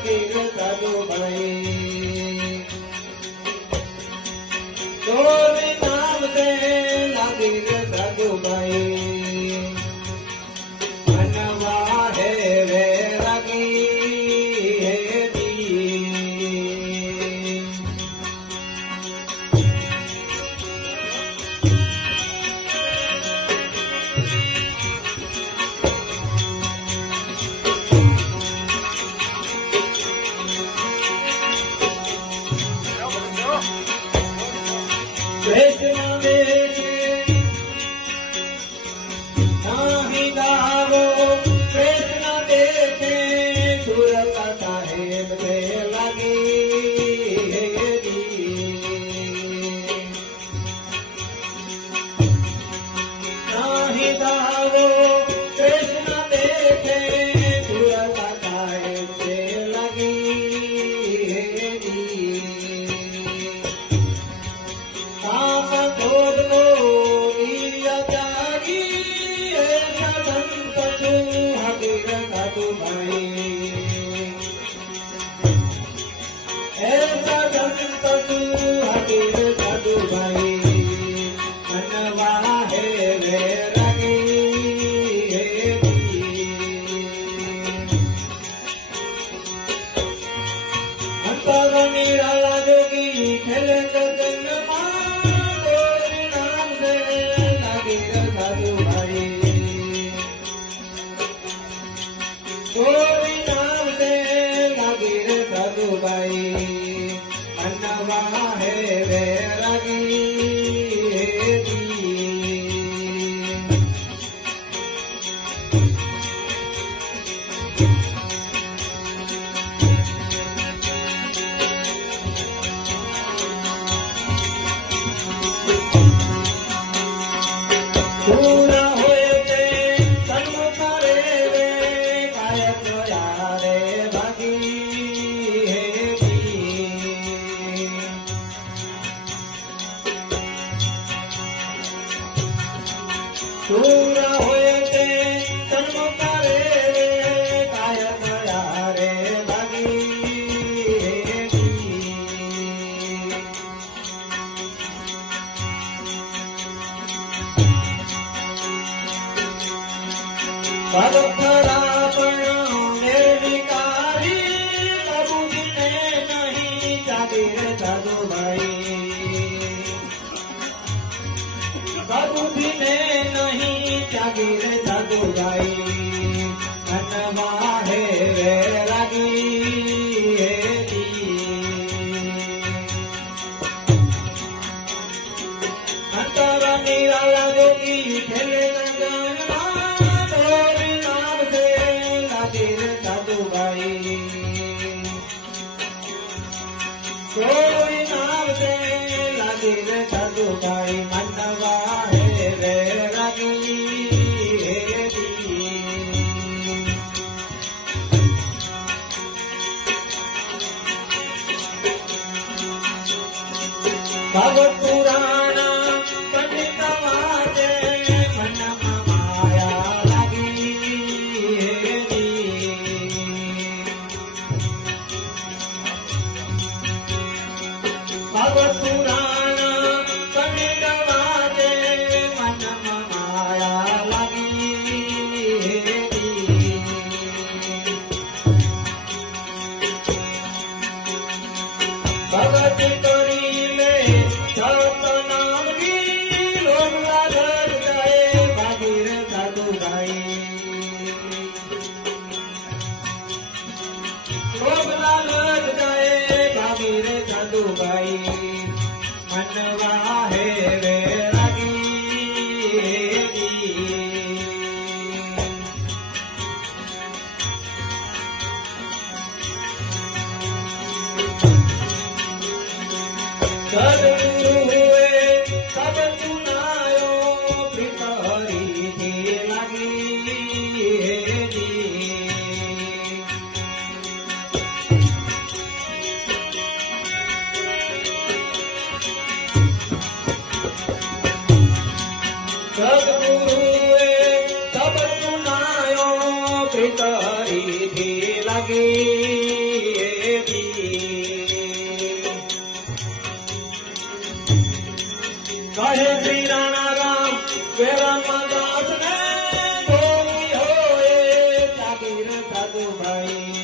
लागे रे साधु भाई गोरी नाम से लागे रे साधु भाई मनवा है वैरागी है जी कृष्ण देखे नाही गावो कृष्ण देखे सुर कथा हेम से लगी है जी नाही गावो कृष्ण देखे सुर कथा हेम से लगी है जी आप क्रोध लो दिया त्यागी ऐसा संत हबीर साधु भाई ऐसा संत हबीर साधु भाई मनवा है वैरागी है अंतर निराला जोगी खेले गगन गोरी नाम से लागे रे साधु भाई मनवा है वैरागी है जी पूरा होए ते सन्मुख रे रे कायक यारे भागी है जी पूरा होए ते सन्मुख रे रे कायक यारे भागी है जी भक्तरापण निर्विकारी कबूल ने नहीं जागे रे साधु भाई कबूल ने नहीं जागे रे साधु भाई मनवा है वैरागी है जी अंतर निराला जोगी खेले कोई नाम से लागे रे साधु भाई मनवा है वैरागी है जी भगवत पुराण पंडित वाजे मन माया लगी है जी भगवत पुराण पंडित वाजे मन माया लगी है जी भगत करी ले सत नाम की लोग लग जाए भागीर साधु भाई लोग लग जाए भागीर साधु भाई मनवा है वैरागी है जी सदगुरु हुए सब सुनायो प्रीत हरि की लगी है जी सदगुरु हुए सब सुनायो प्रीत हरि की लगी વીર સાધુભાઈ